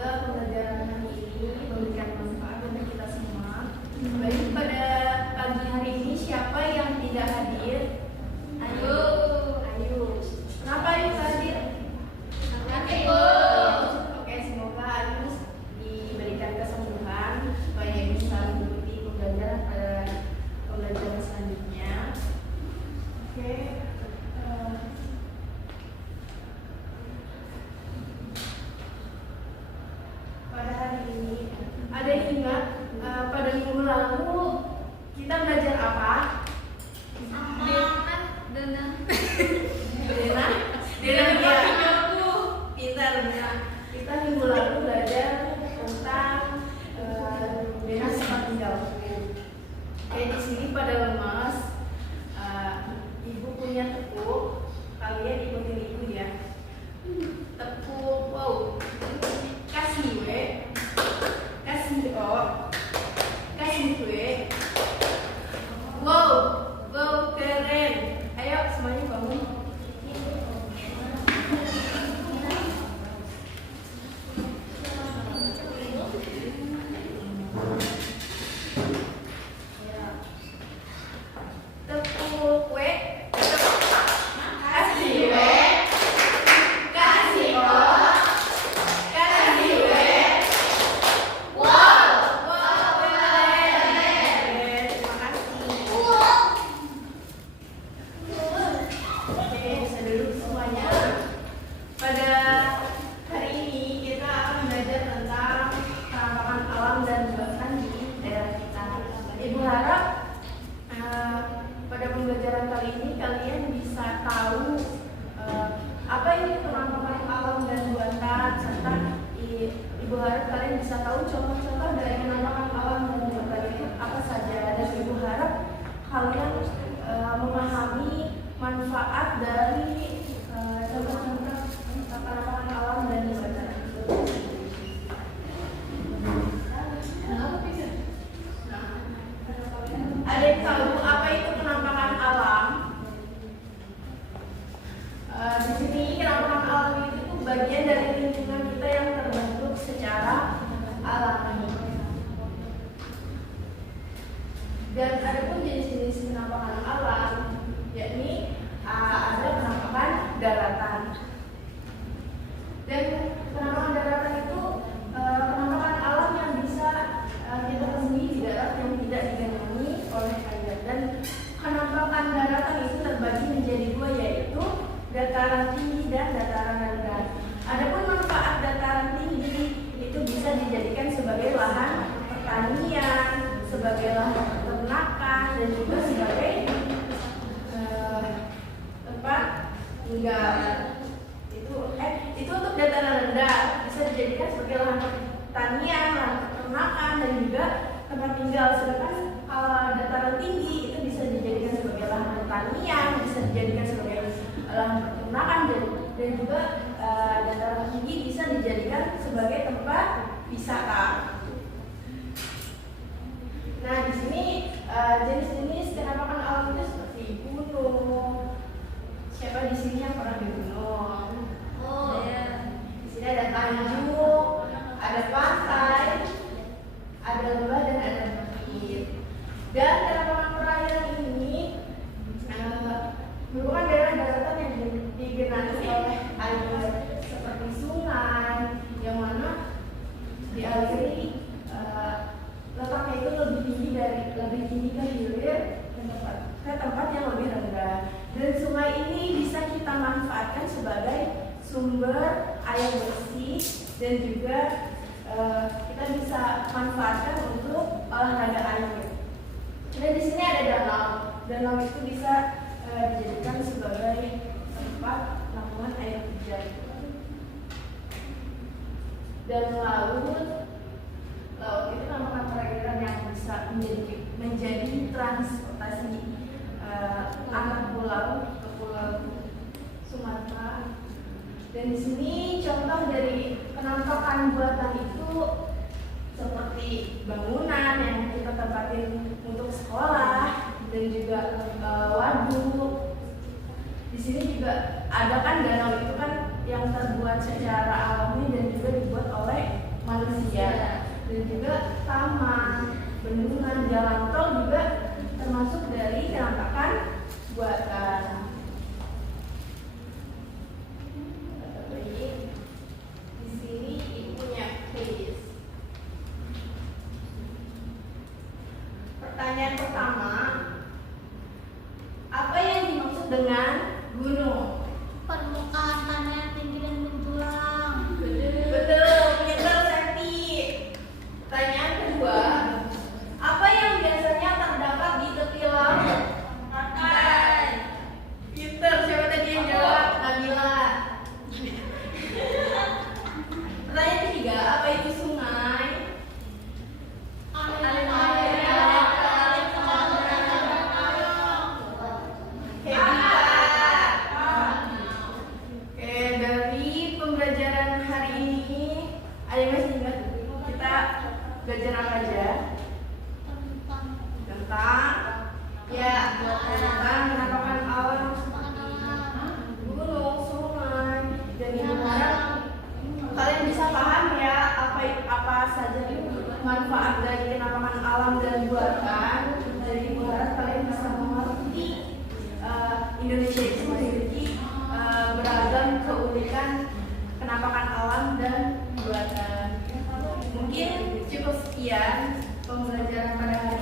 Semoga pembelajaran hari ini memberikan manfaat untuk kita semua. Baik, pada pagi hari ini siapa yang tidak hadir? Ayo. Kenapa Ayu tidak hadir? Oke, semoga Ayu diberikan kesembuhan supaya bisa mengikuti pembelajaran pada pembelajaran selanjutnya. Oke. Pada hari ini ada yang ingat pada minggu lalu kita belajar apa? Dena pintar. Kita minggu lalu belajar tentang dena sifat tinggalku. Oke, di sini pada lemas, ibu punya tepuk, kalian ikutin ibu ya. Tepuk, wow. Kasih we, kasih o, kasih we. Wow, wow keren. Ayo semuanya bangun. Tepuk we, kasih we, kasih o. Ibu harap pada pembelajaran kali ini kalian bisa tahu apa itu penampakan alam dan buatan, serta ibu harap kalian bisa tahu contoh-contoh dari penampakan alam dan buatan itu apa saja, dan ibu harap kalian memahami manfaat dari contoh-contoh penampakan alam dan buatan. Ada yang tahu apa itu penampakan alam? Di sini penampakan alam itu bagian dari lingkungan kita yang terbentuk secara alami. Dan ada pun jenis-jenis penampakan alam, yakni ada penampakan daratan. Dan penampakan daratan itu penampakan alam yang bisa kita temui di darat yang tidak digenangi oleh air. Dan penampakan daratan itu terbagi menjadi dua, yaitu dataran tinggi dan dataran rendah. Adapun manfaat dataran tinggi itu bisa dijadikan sebagai lahan pertanian, sebagai lahan peternakan, dan juga sebagai tempat tinggal. Itu untuk dataran rendah, bisa dijadikan sebagai lahan pertanian, lahan peternakan, dan juga tempat tinggal. Sedangkan kalau dataran tinggi itu bisa dijadikan sebagai lahan pertanian, bisa dijadikan sebagai lahan peternakan, dan juga dataran tinggi bisa dijadikan sebagai tempat wisata. Nah, di sini jenis-jenis penampakan alam itu seperti gunung. Siapa di sini yang pernah di gunung? Di sini ada tanjung, ada pantai, ada lembah, dan ada bukit. Dan penampakan perairan ini merupakan daerah daratan yang digenangi oleh air seperti sungai, yang mana dialiri letaknya itu lebih tinggi ke hilir ke tempat yang lebih rendah. Dan sungai ini bisa kita manfaatkan sebagai sumber air bersih, dan juga kita bisa manfaatkan untuk olahraga air. Dan di sini ada danau. Danau itu bisa dijadikan sebagai tempat penampungan air hujan. Dan laut itu merupakan perairan yang bisa menjadi transportasi antar pulau ke pulau Sumatera. Dan di sini contoh dari penampakan buatan itu seperti bangunan yang kita tempatin untuk sekolah, dan juga waduk. Di sini juga ada kan danau itu kan yang terbuat secara alami dan juga dibuat oleh manusia. Dan juga taman, bendungan, jalan tol juga termasuk dari penampakan buatan. Di sini ibu punya quiz. Pertanyaan pertama, apa yang dimaksud dengan gunung? Permukaan tanah yang tinggi dan menjulang. Betul, pintar Seti. Pertanyaan kedua, apa yang biasanya terdapat di tepi laut? Pantai. Pintar, siapa tadi yang jawab? Nabila. Pertanyaan ketiga, apa itu sungai? Oke, dari pembelajaran hari ini, ada yang masih ingat kita belajar apa aja? Tentang penampakan alam, gunung, sungai, dan ibu harap kalian bisa paham ya apa saja manfaat dari penampakan alam dan buatan. Jadi ibu harap kalian bisa mengerti Indonesia itu memiliki beragam keunikan penampakan alam dan buatan. Mungkin cukup sekian pembelajaran pada hari